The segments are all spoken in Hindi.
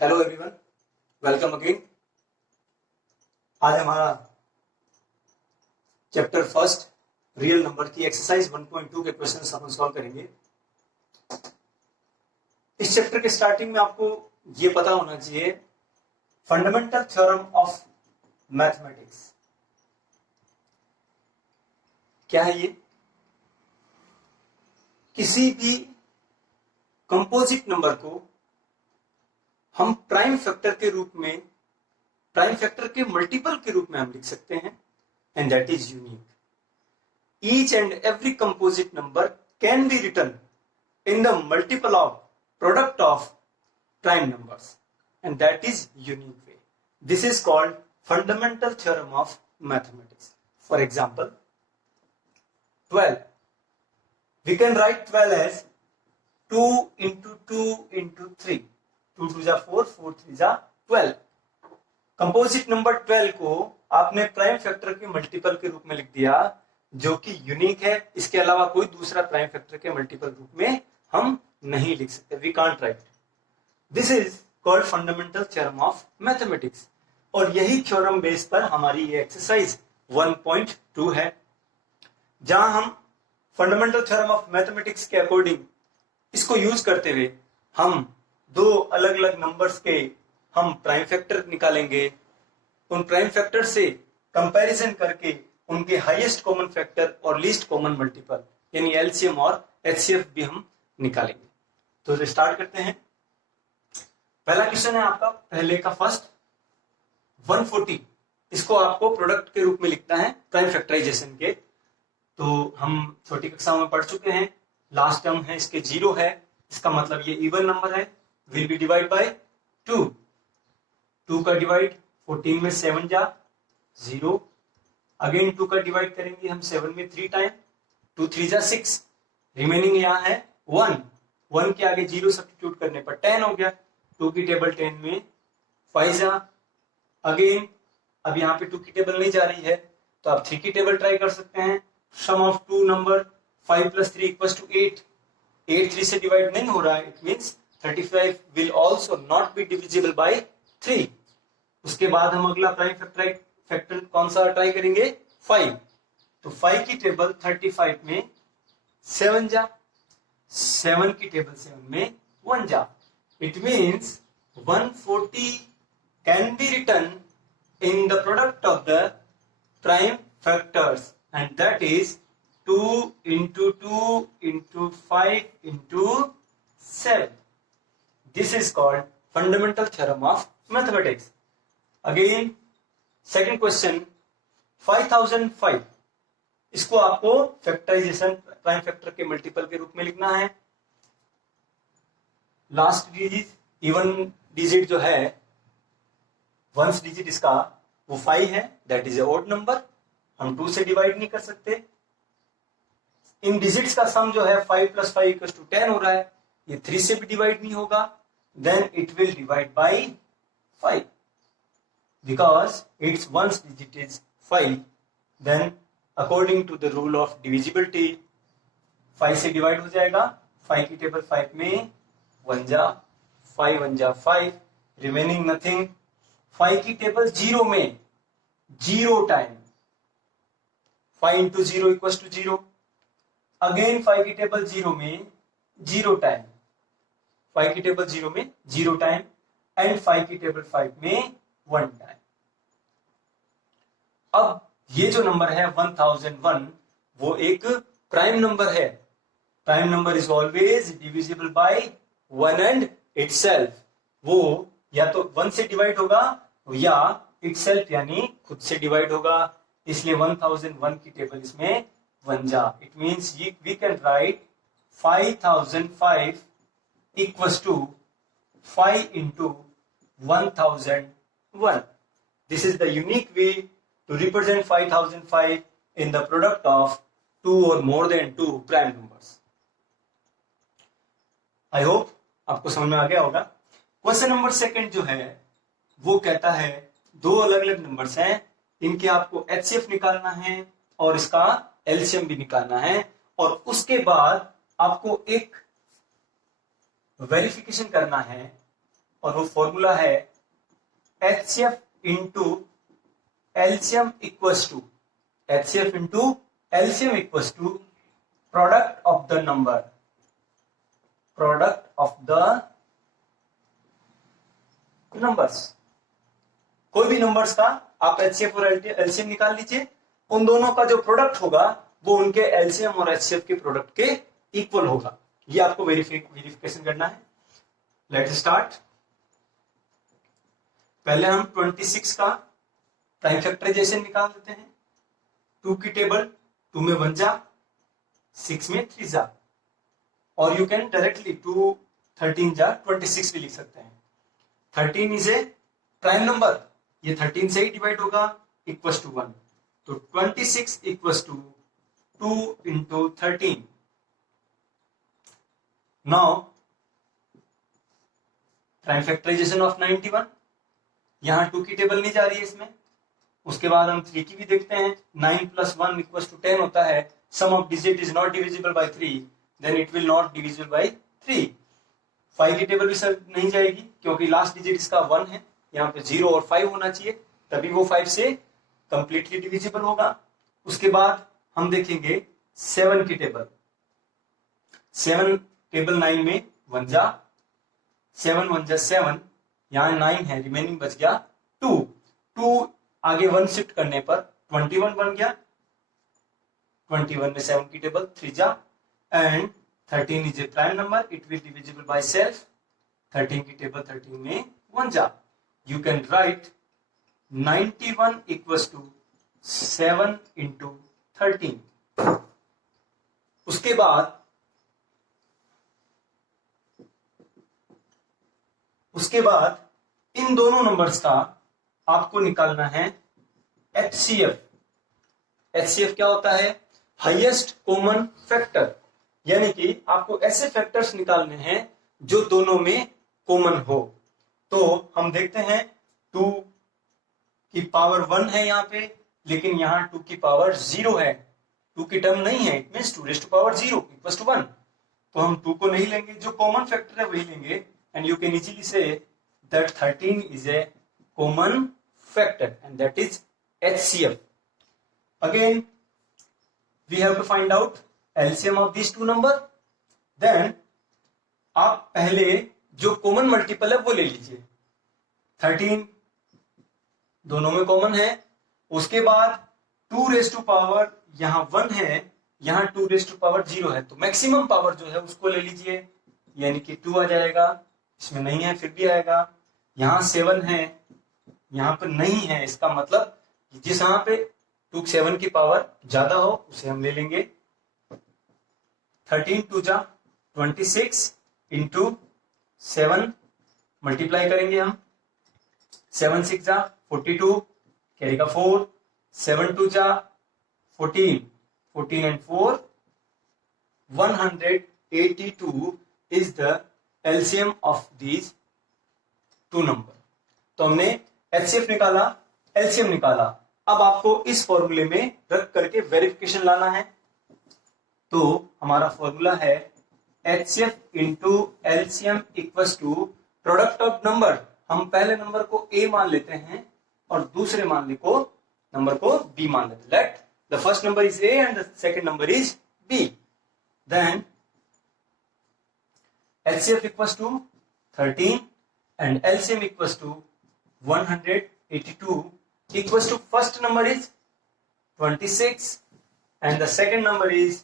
Hello everyone, welcome again. आज हमारा चैप्टर फर्स्ट रियल नंबर की एक्सरसाइज 1.2 के क्वेश्चन हम सॉल्व करेंगे। इस चैप्टर के स्टार्टिंग में आपको ये पता होना चाहिए फंडामेंटल थ्योरम ऑफ मैथमेटिक्स क्या है। ये किसी भी कंपोजिट नंबर को हम प्राइम फैक्टर के रूप में, प्राइम फैक्टर के मल्टीपल के रूप में हम लिख सकते हैं, and that is unique. Each and every composite number can be written in the multiple of product of prime numbers, and that is unique way. This is called fundamental theorem of mathematics. For example 12, we can write 12 as 2 into 2 into 3, 2 2 जा 4, 4 3 जा 12। कंपोजिट नंबर 12 को आपने प्राइम फैक्टर के मल्टीपल के रूप में लिख दिया, जो कि यूनिक है। इसके अलावा कोई दूसरा प्राइम फैक्टर के मल्टीपल रूप में हम नहीं लिख सकते। We can't write. This is called fundamental theorem of mathematics, और यही थ्योरम बेस पर हमारी ये एक्सरसाइज 1.2 है, जहां हम फंडामेंटल थ्योरम ऑफ मैथमेटिक्स के अकॉर्डिंग इसको यूज करते हुए हम दो अलग अलग नंबर्स के हम प्राइम फैक्टर निकालेंगे। उन प्राइम फैक्टर से कंपैरिजन करके उनके हाईएस्ट कॉमन फैक्टर और लीस्ट कॉमन मल्टीपल यानी एलसीएम और एचसीएफ भी हम निकालेंगे। तो स्टार्ट करते हैं। पहला क्वेश्चन है आपका, पहले का फर्स्ट 140। इसको आपको प्रोडक्ट के रूप में लिखना है प्राइम फैक्टराइजेशन के। तो हम छोटी कक्षाओं में पढ़ चुके हैं। लास्ट टर्म है इसके 0 है, इसका मतलब ये इवन नंबर है। विल बी डिवाइड बाय 2, 2 का डिवाइड 14 में 7 जा 0, अगेन 2 का डिवाइड करेंगे हम 7 में 3 टाइम, 2 3 जा 6, रिमेनिंग यहाँ है 1, 1 के आगे 0 सब्स्टिट्यूट करने पर 10 हो गया। 2 की टेबल 10 में 5 जा, अगेन अब यहाँ पे 2 की टेबल नहीं जा रही है, तो आप 3 की टेबल ट्राई कर सकते हैं। सम of 2 number 5 plus 3 equals to 8, 8 3 से डिवाइड नहीं हो रहा है, it means 35 will also not be divisible by 3। उसके बाद हम अगला प्राइम फैक्टर कौन सा ट्राई करेंगे, 5। तो 5 की टेबल 35 में 7 जा, 7 की टेबल 7 में 1 जा। It means 140 can be written in the product of the prime factors, and that is 2 into 2 into 5 into 7. This is called fundamental theorem of mathematics. Again, second question 5005। इसको आपको फैक्टराइजेशन प्राइम फैक्टर के मल्टीपल के रूप में लिखना है। लास्ट डिजिट इवन डिजिट जो है, वंस डिजिट इसका वो 5 है, that is a odd number. हम 2 से डिवाइड नहीं कर सकते। इन डिजिट्स का सम जो है 5 plus 5 equals to 10 हो रहा है, ये 3 से भी डिवाइड नहीं होगा। Then it will divide by 5 because it's ones digit is 5। Then according to the rule of divisibility 5 से डिवाइड हो जाएगा। 5 की टेबल 5 में 1 जा, 5 1 जा 5, रिमेनिंग नथिंग। 5 की टेबल 0 में 0 time, 5 into 0 equals to 0, again 5 की टेबल 0 में 0 टाइम, 5 की टेबल 0 में 0 टाइम, एंड 5 की टेबल 5 में 1 टाइम। अब ये जो नंबर है 1001 वो एक प्राइम नंबर है। Prime number is always divisible by 1 and itself. वो या तो 1 से डिवाइड होगा या इटसेल्फ यानी खुद से डिवाइड होगा, इसलिए 1001 की टेबल इसमें 1 जा। It means we can write 5005 equals to 5 into 1001। This is the unique way to represent 5005 in the product of 2 or more than 2 prime numbers. I hope आपको समझ में आ गया होगा। क्वेश्चन नंबर सेकंड जो है वो कहता है दो अलग अलग नंबर्स हैं, इनके आपको एचसीएफ निकालना है और इसका एलसीएम भी निकालना है, और उसके बाद आपको एक वेरिफिकेशन करना है और वो फॉर्मूला है HCF into LCM equals to HCF into LCM equals to product of the number, product of the numbers. कोई भी नंबर्स का आप HCF और एलसीएम निकाल लीजिए, उन दोनों का जो प्रोडक्ट होगा वो उनके एलसीएम और HCF के प्रोडक्ट के इक्वल होगा। ये आपको वेरिफिकेशन करना है। Let's start. पहले हम 26 का प्राइम फैक्टराइजेशन निकाल देते हैं। 2 की टेबल, 2 में 1 जा, 6 में 3 जा, और यू कैन डायरेक्टली 2 13 जा 26 भी लिख सकते हैं। 13 इज ए प्राइम नंबर, ये 13 से ही डिवाइड होगा, इक्वल्स टू 1, तो 26 equals to 2 into 13। Now prime factorisation of 91, यहां 2 की टेबल नहीं जा रही है इसमें। उसके बाद हम 3 की भी देखते हैं। 9 प्लस 1 इक्वल्स टू 10 होता है। Sum of digit is not divisible by 3, then it will not divisible by 3। 5 की टेबल भी सर नहीं जाएगी क्योंकि लास्ट डिजिट इसका 1 है, यहाँ पे 0 और 5 होना चाहिए, तभी वो 5 से कंप्लीटली डिविजिबल होगा। उसके बाद हम देखेंगे 7 की टेबल। 7 टेबल 9 में 1 जा, 7 1 जा 7, यहाँ 9 है, रिमेनिंग बच गया 2। 2 आगे 1 शिफ्ट करने पर 21 बन गया। 21 में 7 की टेबल 3 जा, and 13 is A prime number, it will divisible by self. 13 की टेबल 13 में 1 जा। You can write 91 equals to 7 into 13। उसके बाद इन दोनों नंबर्स का आपको निकालना है HCF। HCF क्या होता है? हाईएस्ट कॉमन फैक्टर, यानी कि आपको ऐसे फैक्टर्स निकालने हैं जो दोनों में कॉमन हो। तो हम देखते हैं 2 की पावर 1 है यहाँ पे, लेकिन यहाँ 2 की पावर 0 है, 2 की टर्म नहीं है, it means 2 raised to power 0 equals to 1। तो हम 2 को नहीं लेंगे, जो कॉमन फैक्टर है वही लेंगे, and you can easily say that 13 is a common factor and that is HCF। Again we have to find out LCM of this 2 number. Then आप पहले जो कॉमन मल्टीपल है वो ले लीजिए। 13 दोनों में कॉमन है। उसके बाद 2 रेज़्ड टू पावर यहां 1 है, यहां 2 रेज़्ड टू पावर 0 है, तो मैक्सिमम पावर जो है उसको ले लीजिए, यानी कि 2 आ जाएगा। इसमें नहीं है फिर भी आएगा। यहां 7 है, यहां पर नहीं है, इसका मतलब जिस यहां पे 2 7 की पावर ज्यादा हो उसे हम ले लेंगे। 13 2 जा 26 इंटू 7 मल्टीप्लाई करेंगे हम। 7 6 जा 42, कैरी का 4, 7 2 जा 14, 14 and 4 182 is the LCM of these 2 number. तो हमने HCF निकाला, LCM निकाला। अब आपको इस फॉर्मूले में रख करके वेरिफिकेशन लाना है। तो हमारा फॉर्मूला है HCF into LCM equals to product of number. हम पहले नंबर को A मान लेते हैं और दूसरे नंबर को B मान लेते हैं। Let the first number is A and the second number is B। Then HCF equals to 13 and LCM equals to 182 equals to first number is 26 and the second number is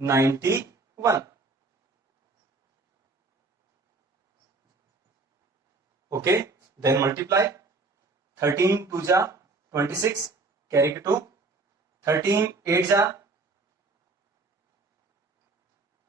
91. Okay, then multiply 13 2 जा 26, carry के 2, 13 8 जा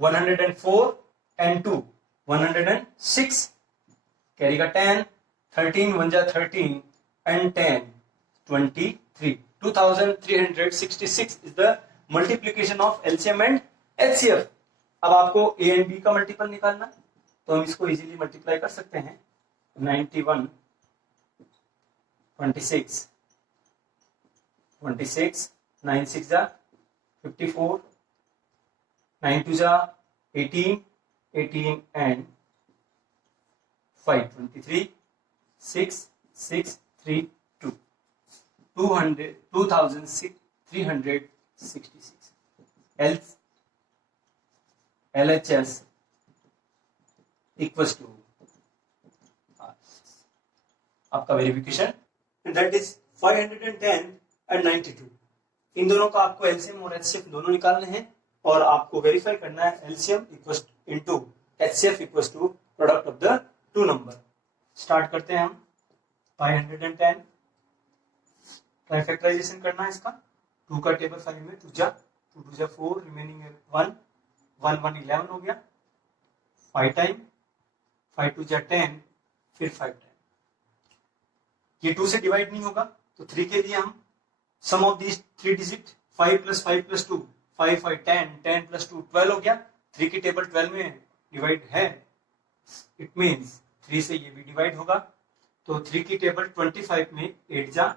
104 and 2 106, carry का 10, 13 1 जा 13 and 10 23, 2366 is the multiplication of LCM and HCF। अब आपको A and B का मल्टीपल निकालना, तो हम इसको इजीली मल्टीप्लाई कर सकते हैं। 91 26 26 9 6 जा 54, 9 2 जा 18 18 and 5 23 6 6 3 2 200 2366 LHS इक्वल्स टू आपका वेरिफिकेशन दैट इज 510 एंड 92। इन दोनों का आपको एलसीएम और एचसीएफ दोनों निकालने हैं और आपको वेरीफाई करना है LCM equals into HCF equals to product of the two number. Start करते हैं हम 510 फैक्टराइजेशन करना है इसका। 2 का टेबल 5 में 2 जा 4 रिमेनिंग 1 1 1 11 हो गया। 5 टाइम 5 2 जा 10 फिर 5 टाइम। ये 2 से डिवाइड नहीं होगा तो 3 के लिए हम सम ऑफ दीज 3 डिजिट 5 + 5 + 2 5 5 10 10 + 2 12 हो गया। 3 की टेबल 12 में डिवाइड है, इट मींस 3 से ये भी डिवाइड होगा। तो 3 की टेबल 25 में 8 जा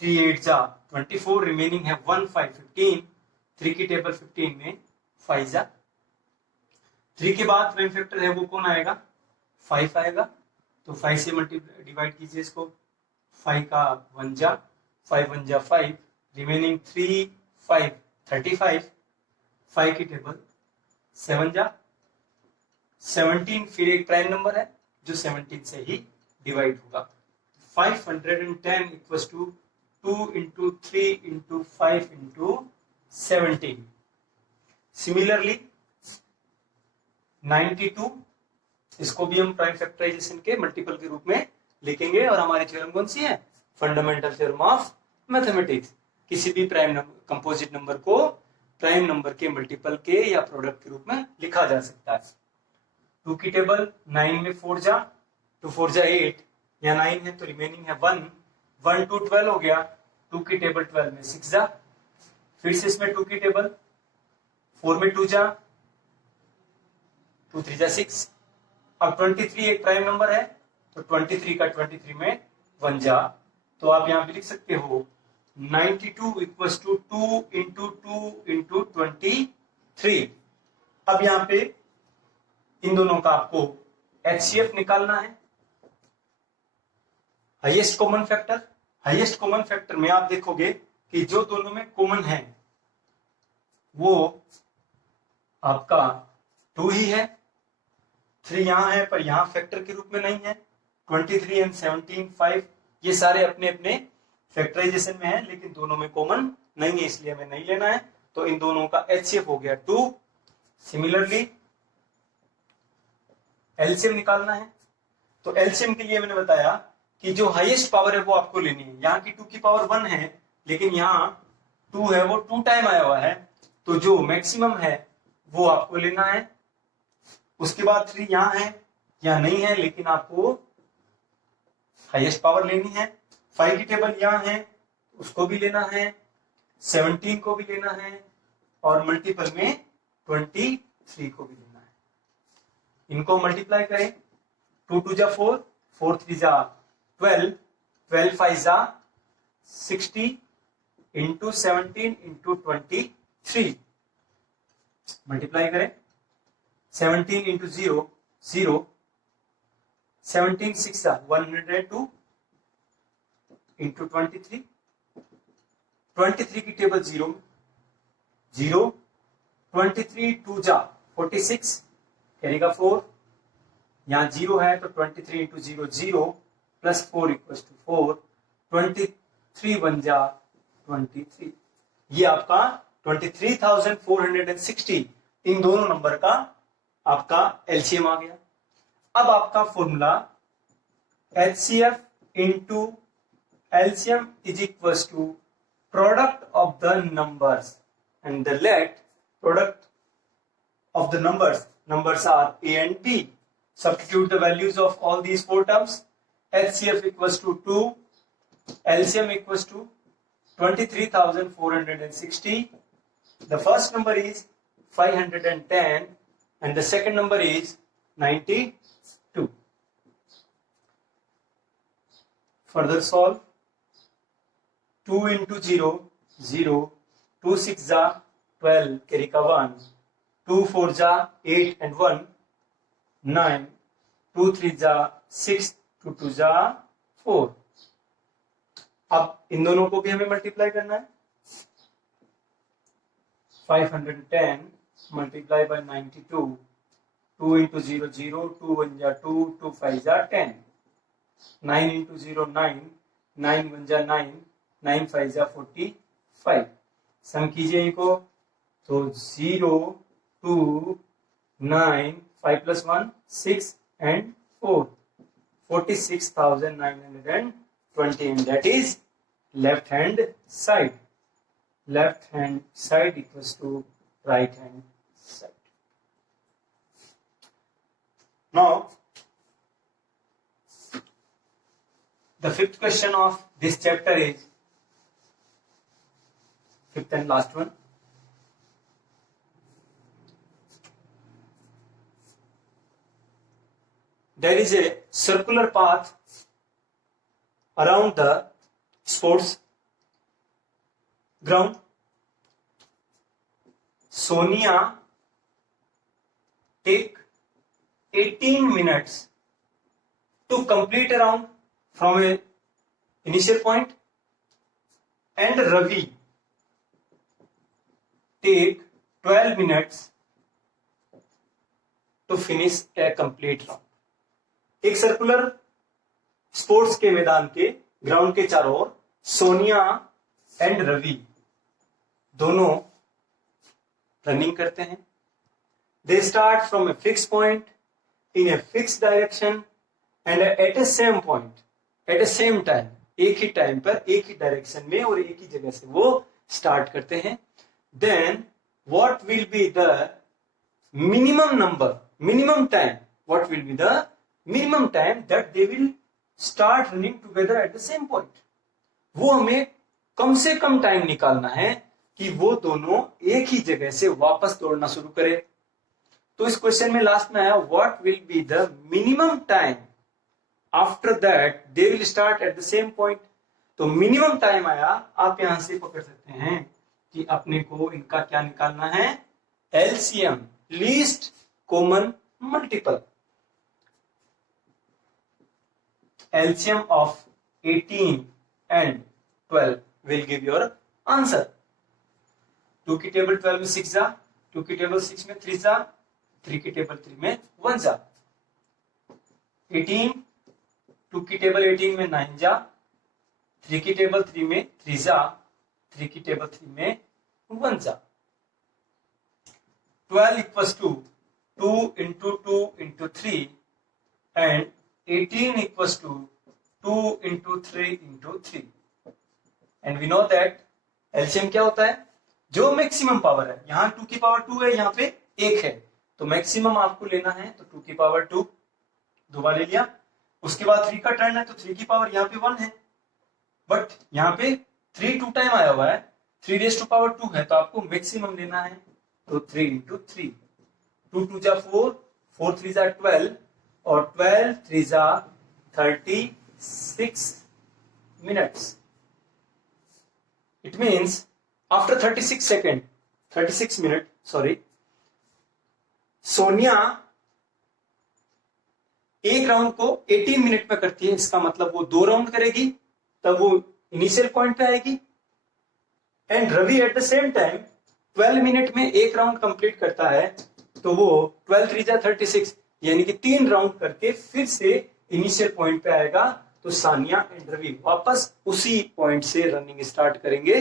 3 8 जा 24 रिमेनिंग है 1 5 15। 3 की टेबल 15 में 5 जा 3 के बाद प्राइम फैक्टर है वो कौन आएगा 5 आएगा। तो 5 से डिवाइड कीजिए इसको। 5 का 1 जा 5 1 जा 5 रिमेनिंग 3 5 35। 5 की टेबल 7 जा 17 फिर एक प्राइम नंबर है जो 17 से ही डिवाइड होगा। 510 इक्वल्स टू 2 × 3 × 5 × 17। सिमिलरली 92 इसको भी हम प्राइम फैक्टराइजेशन के मल्टीपल के रूप में लिखेंगे और हमारी थ्योरम कौन सी है फंडामेंटल थ्योरम ऑफ मैथमेटिक्स। किसी भी प्राइम कंपोजिट नंबर को प्राइम नंबर के मल्टीपल के या प्रोडक्ट के रूप में लिखा जा सकता है। 2 की टेबल 9 में 4 जा 2 4 जा 8 या 9 है तो रिमेनिंग है 1 1 2 12 हो गया। 2 की टेबल 12 में 6 जा फिर से इसमें 2 की टेबल 4 में 2 जा 2 3 जा 6। अब 23 एक प्राइम नंबर है तो 23 का 23 में 1 जा तो आप यहां पे लिख सकते हो 92 इक्वल्स टू 2 × 2 × 23। अब यहां पे इन दोनों का आपको एचसीएफ निकालना है highest common factor. Highest common factor में आप देखोगे कि जो दोनों में कॉमन है वो आपका 2 ही है। 3 यहां है पर यहां फैक्टर के रूप में नहीं है। 23 एंड 17 5 ये सारे अपने अपने फैक्टराइजेशन में है लेकिन दोनों में कॉमन नहीं है इसलिए हमें नहीं लेना है। तो इन दोनों का एचसीएफ हो गया 2। सिमिलरली एलसीएम निकालना है तो एलसीएम के लिए मैंने बताया कि जो हाईएस्ट पावर है वो आपको लेनी है। यहाँ की 2 की पावर 1 है लेकिन यहाँ 2 है वो 2 टाइम आया हुआ है तो जो मैक्सिमम है वो आपको लेना है। उसके बाद 3 यहाँ है यहाँ नहीं है लेकिन आपको हाईएस्ट पावर लेनी है। 5 की टेबल यहाँ है उसको भी लेना है 17 को भी लेना है और मल्टीपल में 23 को भी लेना है। इनको मल्टीप्लाई करें 2 2 जा 4 4 3 जा 12 12 5 जा 60 × 17 × 23 मल्टीप्लाई करें 17 × 0 0 17 6 जा 102 × 23 23 की टेबल 0 0 23 2 जा 46 कैरी का 4 यहाँ 0 है तो 23 × 0 0 + 4 = 4 23 1 जा 23। ये आपका 23,460 इन दोनों नंबर का आपका एलसीएम आ गया। अब आपका formula HCF × LCM = product of the numbers and the let product of the numbers are A and B. Substitute the values of all these 4 terms. HCF = 2, LCM = 23,460. The first number is 510 and the second number is 92. Further solve. 2 × 0 0 2 6 जा 12 carry का 1 2 4 जा 8 and 1 9 2 3 जा 6, 2 2 जा 4। अब इन दोनों को भी हमें मल्टीप्लाई करना है। 510 मल्टीप्लाई बाय 92, 2 into 0 0, 2 1 जा 2, 2 5 जा 10, 9 into 0 9, 9 1 जा 9, 9 5 जा 45। सम कीजिए इनको तो 0 2 9 5 plus 1 6 and 4, 46,920, and that is left hand side. Left hand side equals to right hand side. Now the fifth question of this chapter is, fifth and last one. There is a circular path around the sports ground. Sonia take 18 minutes to complete a round from a initial point, and Ravi take 12 minutes to finish a complete round. एक सर्कुलर स्पोर्ट्स के मैदान के ग्राउंड के चारों ओर सोनिया एंड रवि दोनों रनिंग करते हैं। They start from a fix point in a fix direction and at a same point at a same time, एक ही टाइम पर एक ही डायरेक्शन में और एक ही जगह से वो स्टार्ट करते हैं। Then what will be the minimum time, what will be the minimum time that they will start running together at the same point. वो हमें कम से कम टाइम निकालना है कि वो दोनों एक ही जगह से वापस दौड़ना शुरू करें। तो इस क्वेश्चन में लास्ट में आया what will be the minimum time after that they will start at the same point. तो मिनिमम टाइम आया, आप यहां से पकड़ सकते हैं कि अपने को इनका क्या निकालना है, LCM, least common multiple. LCM of 18 and 12 will give your answer. 2 की टेबल 12 में 6 जा, 2 की टेबल 6 में 3 जा, 3 की टेबल 3 में 1 जा। 18, 2 की टेबल 18 में 9 जा, 3 की टेबल 3 में 3 जा, 3 की टेबल 3 में 1 जा। 12 equals to 2 into 2 into 3 and 18 equals to 2 into 3 into 3, and we know that LCM क्या होता है, जो मैक्सिमम पावर है, यहाँ 2 की पावर 2 है, यहाँ पे 1 है, तो मैक्सिमम आपको लेना है तो 2 की पावर 2 दो बार ले लिया। उसके बाद 3 का टर्न है तो 3 की पावर यहाँ पे 1 है, बट यहाँ पे 3 2 टाइम आया हुआ है, 3 रेज़ टू पावर 2 है, तो आपको मैक्सिमम लेना है तो 3 into 3, 2 2 जा 4, 4 3 जा 12 और 12 3 जा 36 minutes. It means after 36 minutes, Sonia एक राउंड को 18 मिनट में करती है। इसका मतलब वो 2 राउंड करेगी, तब वो इनिशियल पॉइंट पे आएगी। And Ravi at the same time 12 minute में एक राउंड कंप्लीट करता है, तो वो 12 3 जा 36 यानी कि 3 राउंड करके फिर से इनिशियल पॉइंट पे आएगा। तो सानिया एंड रवि वापस उसी पॉइंट से रनिंग स्टार्ट करेंगे।